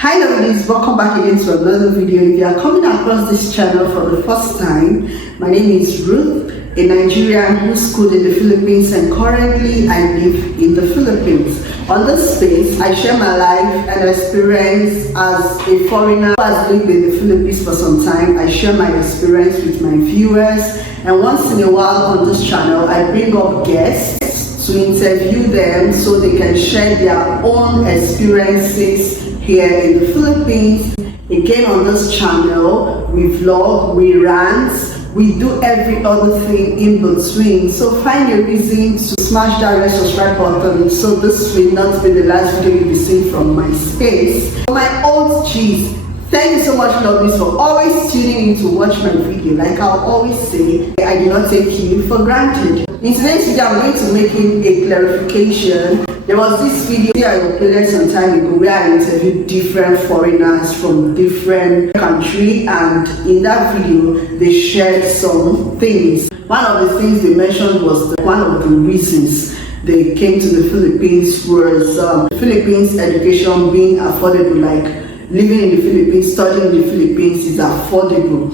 Hi lovelies, welcome back again to another video. If you are coming across this channel for the first time, my name is Ruth, a Nigerian who schooled in the Philippines, and currently I live in the Philippines. On this space, I share my life and experience as a foreigner who has lived in the Philippines for some time. I share my experience with my viewers, and once in a while on this channel, I bring up guests to interview them so they can share their own experiences here in the Philippines. Again, on this channel, we vlog, we rant, we do every other thing in between. So find a reason to smash that red subscribe button so this will not be the last video you'll be seeing from my space. My old G's, thank you so much, lovelies, for always tuning in to watch my video. Like I'll always say, I do not take you for granted. In today's video, I'm going to make a clarification. There was this video I uploaded some time ago where I interviewed different foreigners from different countries, and in that video they shared some things. One of the things they mentioned was that one of the reasons they came to the Philippines was Philippines education being affordable, like living in the Philippines, studying in the Philippines is affordable.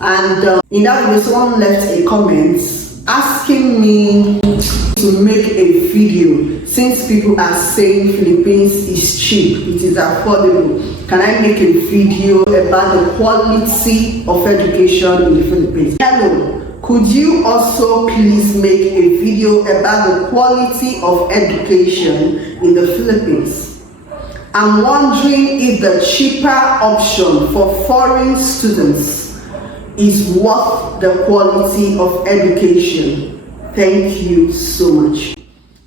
And in that video someone left a comment asking me to make a video. Since people are saying Philippines is cheap, it is affordable, can I make a video about the quality of education in the Philippines? Hello, could you also please make a video about the quality of education in the Philippines? I'm wondering if the cheaper option for foreign students is worth the quality of education. Thank you so much.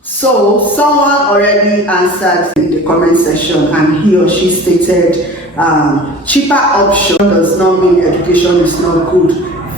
So someone already answered in the comment section, and he or she stated cheaper option does not mean education is not good.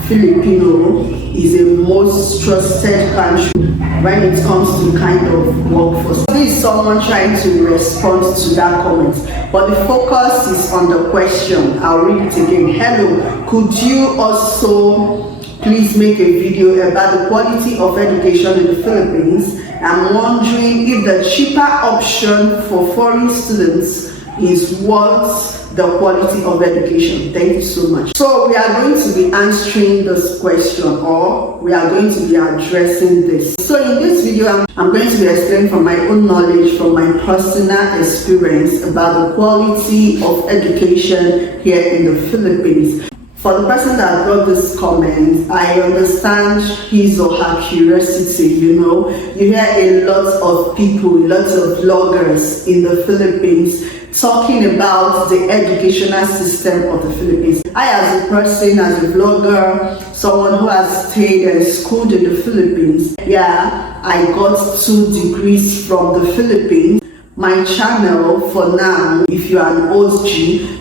Filipino is a most trusted country when it comes to kind of workforce. This is someone trying to respond to that comment, but the focus is on the question. I'll read it again. Hello, could you also please make a video about the quality of education in the Philippines? I'm wondering if the cheaper option for foreign students is worth the quality of education. Thank you so much. So we are going to be answering this question, or we are going to be addressing this. So in this video, I'm going to be explaining from my own knowledge, from my personal experience about the quality of education here in the Philippines. For the person that brought this comment, I understand his or her curiosity. You hear a lot of people, lots of vloggers in the Philippines talking about the educational system of the Philippines. I, as a person, as a vlogger, someone who has stayed and schooled in the Philippines, I got 2 degrees from the Philippines. My channel, for now, if you are an OG,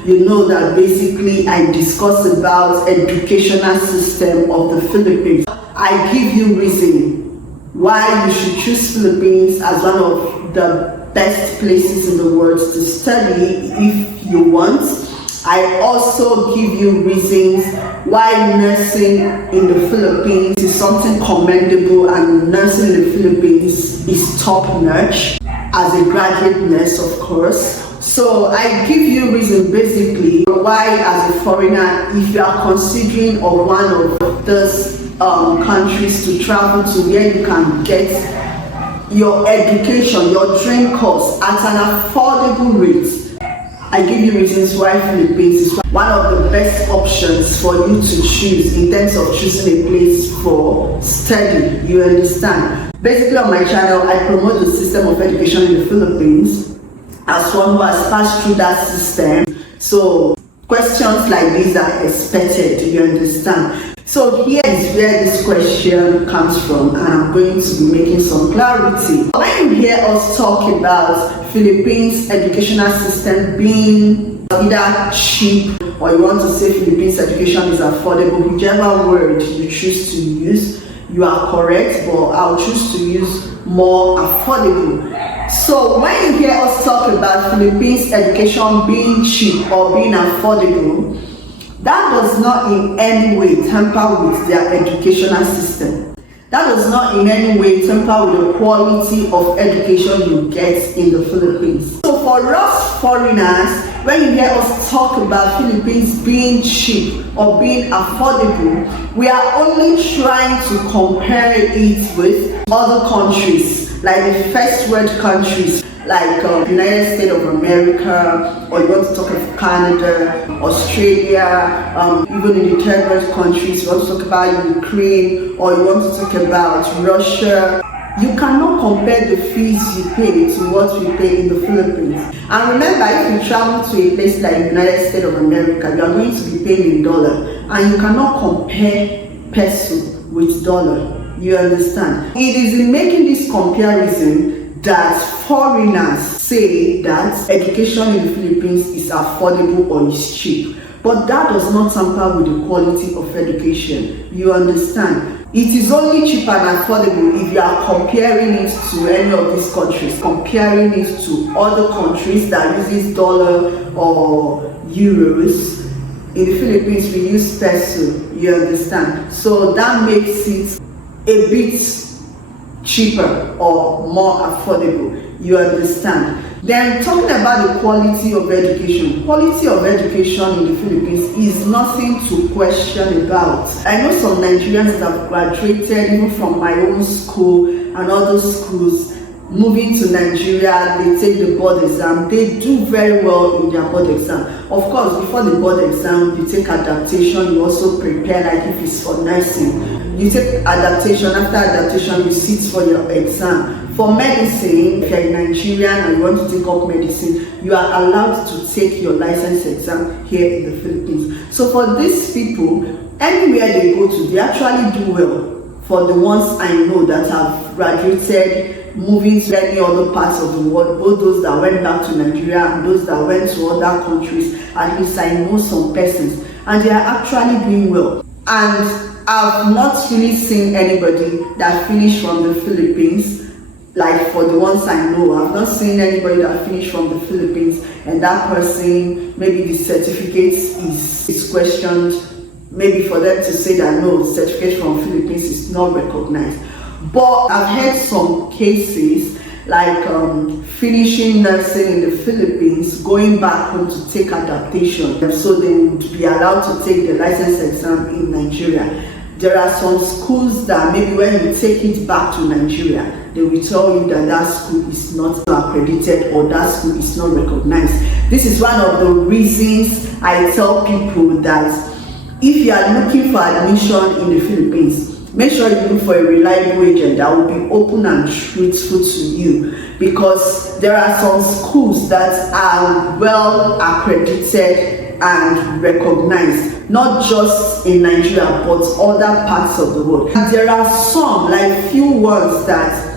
you know that basically I discuss about educational system of the Philippines. I give you reason why you should choose Philippines as one of the best places in the world to study if you want. I also give you reasons why nursing in the Philippines is something commendable, and nursing in the Philippines is top notch. As a graduate nurse, of course. So I give you reason basically why, as a foreigner, if you are considering of one of these countries to travel to where you can get your education, your dream course at an affordable rate, I give you reasons why Philippines is one of the best options for you to choose in terms of choosing a place for study. You understand? Basically, on my channel, I promote the system of education in the Philippines as one who has passed through that system. So questions like these are expected, you understand? So here is where this question comes from, and I'm going to be making some clarity. When you hear us talk about Philippines educational system being either cheap, or you want to say Philippines education is affordable, whichever word you choose to use, you are correct, but I'll choose to use more affordable. So when you hear us talk about Philippines education being cheap or being affordable, that does not in any way tamper with their educational system. That does not in any way tamper with the quality of education you get in the Philippines. So for us foreigners, when you hear us talk about Philippines being cheap or being affordable, we are only trying to compare it with other countries, like the first world countries, like United States of America, or you want to talk of Canada, Australia, even in the third world countries, you want to talk about Ukraine, or you want to talk about Russia. You cannot compare the fees you pay to what we pay in the Philippines. And remember, if you travel to a place like the United States of America, you are going to be paying in dollar, and you cannot compare peso with dollar. You understand? It is in making this comparison that foreigners say that education in the Philippines is affordable or is cheap. But that does not tamper with the quality of education. You understand? It is only cheap and affordable if you are comparing it to any of these countries, comparing it to other countries that uses dollar or euros. In the Philippines, we use peso. You understand? So that makes it a bit cheaper or more affordable. You understand? Then talking about the quality of education. Quality of education in the Philippines is nothing to question about. I know some Nigerians that have graduated even from my own school and other schools, moving to Nigeria, they take the board exam. They do very well in their board exam. Of course, before the board exam, you take adaptation, you also prepare, like if it's for nursing. You take adaptation, after adaptation, you sit for your exam. For medicine, if you're in Nigeria and you want to take up medicine, you are allowed to take your license exam here in the Philippines. So for these people, anywhere they go to, they actually do well. For the ones I know that have graduated, moving to any other parts of the world, both those that went back to Nigeria and those that went to other countries, at least I know some persons, and they are actually doing well. And I've not really seen anybody that finished from the Philippines. Like for the ones I know, I've not seen anybody that finished from the Philippines and that person, maybe the certificate is questioned, maybe for them to say that no, the certificate from Philippines is not recognized. But I've heard some cases like finishing nursing in the Philippines, going back home to take adaptation, so they would be allowed to take the license exam in Nigeria. There are some schools that maybe when you take it back to Nigeria, they will tell you that that school is not accredited or that school is not recognized. This is one of the reasons I tell people that if you are looking for admission in the Philippines, make sure you look for a reliable agent that will be open and truthful to you, because there are some schools that are well accredited and recognized, not just in Nigeria but other parts of the world. And there are some, like few ones that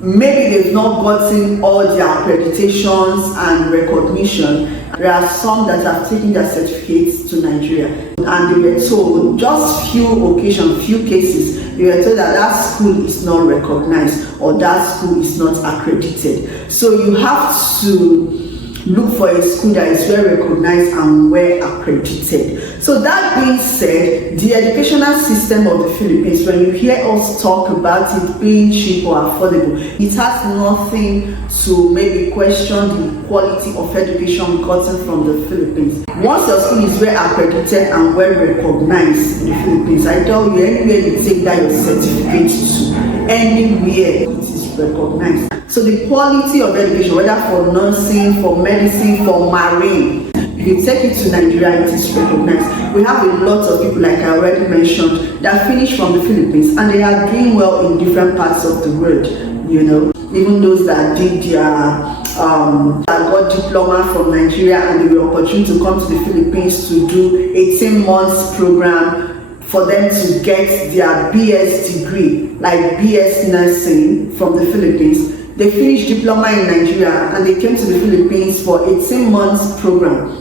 maybe they've not gotten all their accreditations and recognition. There are some that have taken their certificates to Nigeria and they were told, just few occasions, few cases, they were told that that school is not recognized or that school is not accredited. So you have to look for a school that is well recognized and well accredited. So that being said, the educational system of the Philippines, when you hear us talk about it being cheap or affordable, it has nothing to maybe question the quality of education gotten from the Philippines. Once your school is well accredited and well recognized in the Philippines, I tell you, anywhere you take that your certificate to, anywhere it is recognized. So the quality of education, whether for nursing, for medicine, for marine, if you take it to Nigeria, it is recognized. We have a lot of people, like I already mentioned, that finish from the Philippines and they are doing well in different parts of the world, you know. Even those that did their that got diploma from Nigeria and they were opportune to come to the Philippines to do 18 months program for them to get their BS degree, like BS nursing from the Philippines. They finished diploma in Nigeria and they came to the Philippines for 18 months program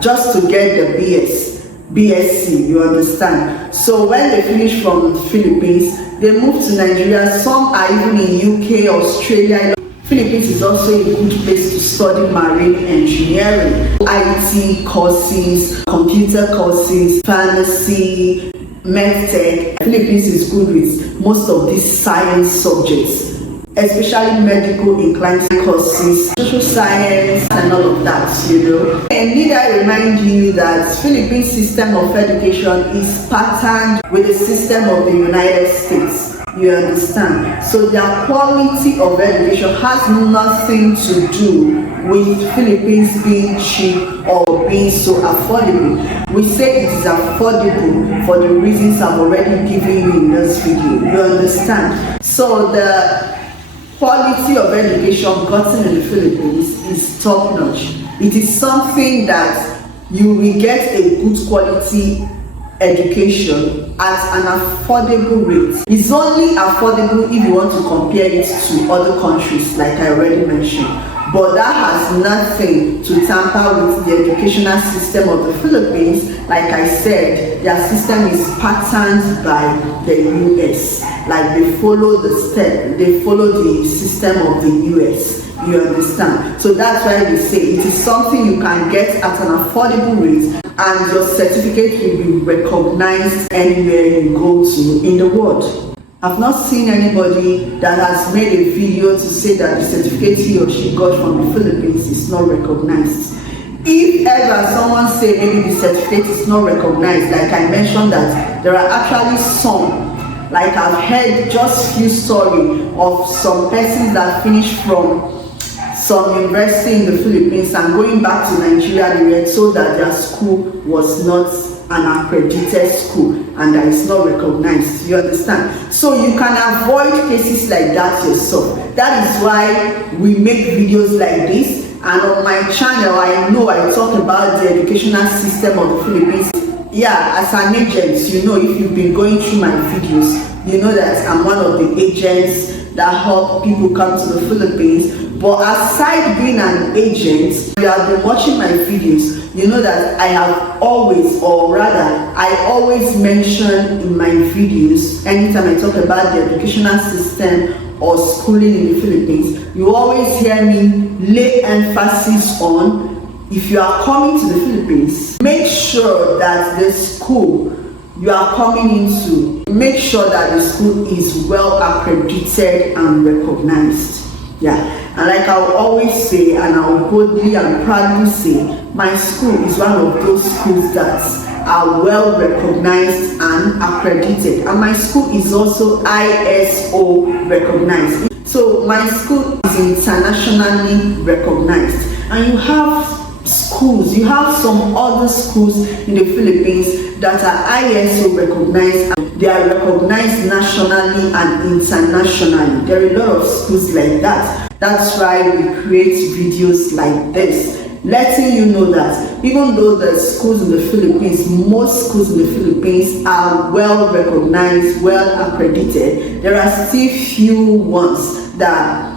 just to get the BSc, you understand? So when they finish from the Philippines, they move to Nigeria. Some are even in UK, Australia. Philippines is also a good place to study marine engineering, IT courses, computer courses, pharmacy, medtech. Philippines is good with most of these science subjects. especially medical inclined courses, social science, and all of that, And need I remind you that Philippine system of education is patterned with the system of the United States. You understand? So their quality of education has nothing to do with Philippines being cheap or being so affordable. We say it is affordable for the reasons I've already given you in this video. You understand? So the quality of education gotten in the Philippines is top notch. It is something that you will get a good quality education at an affordable rate. It's only affordable if you want to compare it to other countries, like I already mentioned. But that has nothing to tamper with the educational system of the Philippines. Like I said, their system is patterned by the US. Like they follow the system of the US. You understand? So that's why they say it is something you can get at an affordable rate, and your certificate will be recognized anywhere you go to in the world. I've not seen anybody that has made a video to say that the certificate he or she got from the Philippines is not recognized. If ever someone say maybe the certificate is not recognized, like I mentioned that there are actually some, like I've heard just few stories of some persons that finished from some university in the Philippines and going back to Nigeria, they were told that their school was not an accredited school and that it's not recognized. You understand? So you can avoid cases like that yourself. That is why we make videos like this, and on my channel I know I talk about the educational system of the Philippines. Yeah, as an agent, if you've been going through my videos, you know that I'm one of the agents that help people come to the Philippines. But aside being an agent, you have been watching my videos, you know that I have always, or rather, I always mention in my videos, anytime I talk about the educational system or schooling in the Philippines, you always hear me lay emphasis on, if you are coming to the Philippines, make sure that the school you are coming into, make sure that the school is well accredited and recognized. Yeah, and like I will always say, and I will boldly and proudly say, my school is one of those schools that are well recognized and accredited, and my school is also ISO recognized. So my school is internationally recognized, and you have schools, you have some other schools in the Philippines that are ISO recognized, and they are recognized nationally and internationally. There are a lot of schools like that. That's why we create videos like this, letting you know that even though the schools in the Philippines, most schools in the Philippines are well recognized, well accredited, there are still few ones that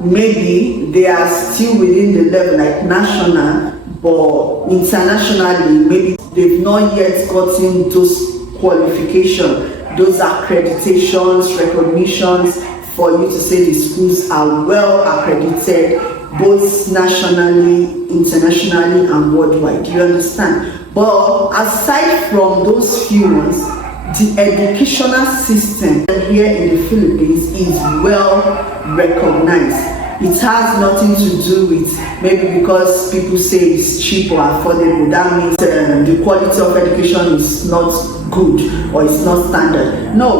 maybe they are still within the level like national, but internationally maybe they've not yet gotten those qualifications, those accreditations, recognitions for you to say the schools are well accredited both nationally, internationally, and worldwide. You understand? But aside from those few ones, the educational system here in the Philippines is well recognized. It has nothing to do with maybe because people say it's cheap or affordable, that means the quality of education is not good or it's not standard. No.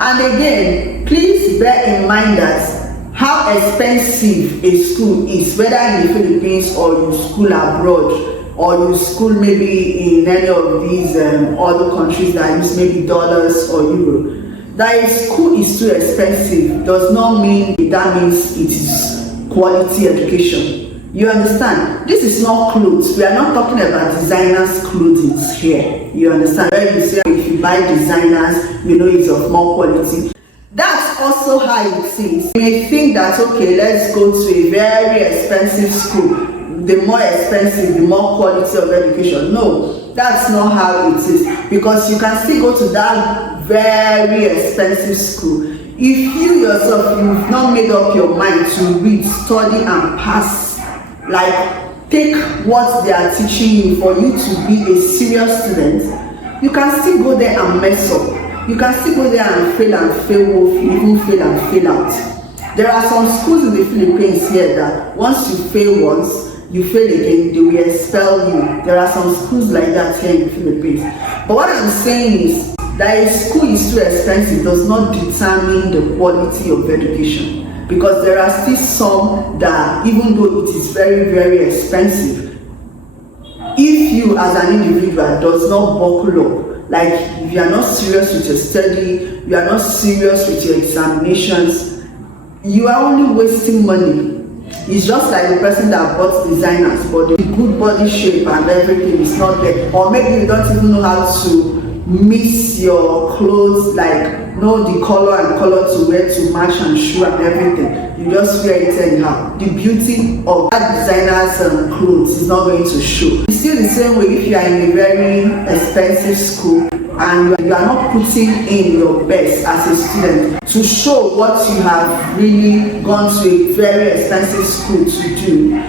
And again, please bear in mind that how expensive a school is, whether in the Philippines or you school abroad, or you school maybe in any of these other countries that use maybe dollars or euro. That a school is too expensive does not mean that means it is quality education. You understand? This is not clothes. We are not talking about designers' clothing here. You understand? When you say if you buy designers, you know it's of more quality. That's also how it is. You may think that, okay, let's go to a very expensive school. The more expensive, the more quality of education. No, that's not how it is. Because you can still go to that very expensive school. If you yourself, you've not made up your mind to read, study, and pass, like take what they are teaching you for you to be a serious student, you can still go there and mess up. You can still go there and fail woefully, even fail and fail out. There are some schools in the Philippines here that once you fail once, you fail again, they will expel you. There are some schools like that here in the Philippines. But what I'm saying is that a school is too expensive does not determine the quality of education, because there are still some that, even though it is very, very expensive, if you as an individual does not buckle up, like if you are not serious with your study, you are not serious with your examinations, you are only wasting money. It's just like the person that bought designers, but the good body shape and everything is not there. Or maybe you don't even know how to mix your clothes, like know the color and color to wear to match and shoe and everything. You just wear it anyhow. The beauty of that designer's clothes is not going to show. It's still the same way if you are in a very expensive school and you are not putting in your best as a student to show what you have really gone to a very expensive school to do.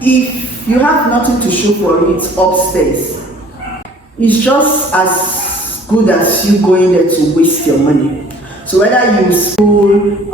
If you have nothing to show for it upstairs, it's just as good as you going there to waste your money. So whether you school in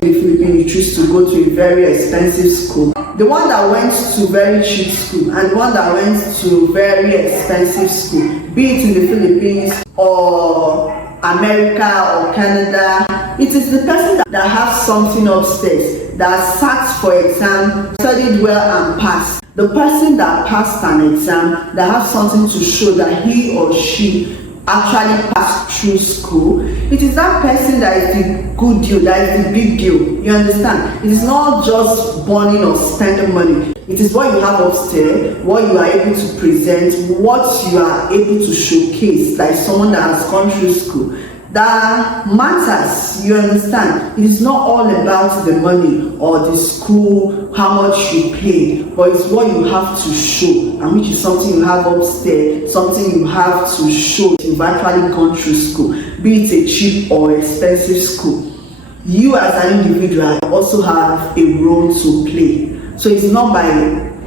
the Philippines, you choose to go to a very expensive school, the one that went to very cheap school and the one that went to very expensive school, be it in the Philippines or America or Canada, it is the person that has something upstairs, that sat for exam, studied well and passed. The person that passed an exam, that has something to show that he or she actually passed through school, it is that person that is the good deal, that is the big deal. You understand? It is not just burning or spending money. It is what you have upstairs, what you are able to present, what you are able to showcase, like someone that has gone through school, that matters. You understand? It is not all about the money or the school, how much you pay, but it's what you have to show, and which is something you have upstairs, something you have to show. You've actually gone through school, be it a cheap or expensive school. You as an individual also have a role to play. So it's not by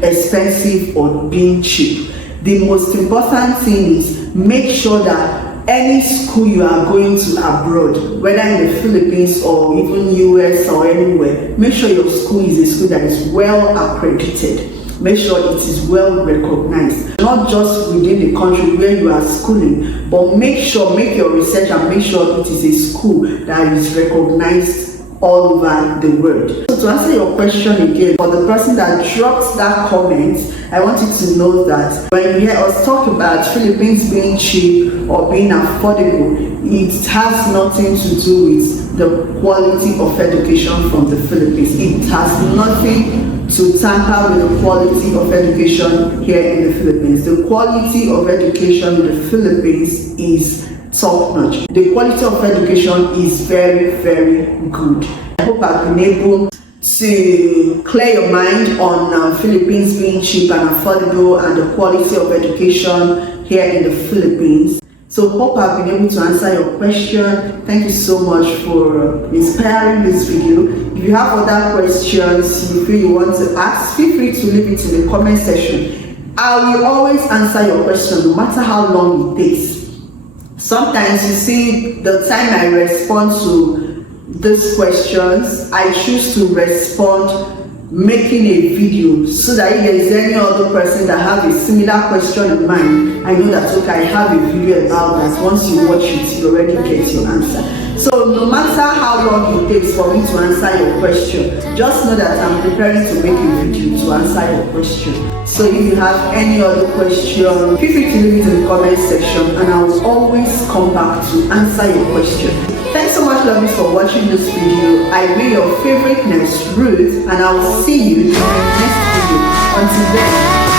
expensive or being cheap. The most important thing is make sure that any school you are going to abroad, whether in the Philippines or even US or anywhere, make sure your school is a school that is well accredited. Make sure it is well recognized, not just within the country where you are schooling, but make your research and make sure it is a school that is recognized all over the world. So to answer your question again, for the person that dropped that comment, I want you to know that when you hear us talk about Philippines being cheap or being affordable, it has nothing to do with the quality of education from the Philippines. It has nothing to tamper with the quality of education here in the Philippines. The quality of education in the Philippines is top notch. The quality of education is very, very good. I hope I've been able to clear your mind on Philippines being cheap and affordable and the quality of education here in the Philippines. So hope I've been able to answer your question. Thank you so much for inspiring this video. If you have other questions you feel you want to ask, feel free to leave it in the comment section. I will always answer your question no matter how long it takes. Sometimes you see the time I respond to these questions, I choose to respond making a video so that if there is any other person that have a similar question in mind, I know that okay, I have a video about that. Once you watch it, you already get your answer. So no matter how long it takes for me to answer your question, just know that I'm preparing to make a video to answer your question. So if you have any other question, feel free to leave it in the comment section and I will always come back to answer your question. Thanks so much, lovelies, for watching this video. I will be your favorite nurse, Ruth, and I will see you in my next video. Until then,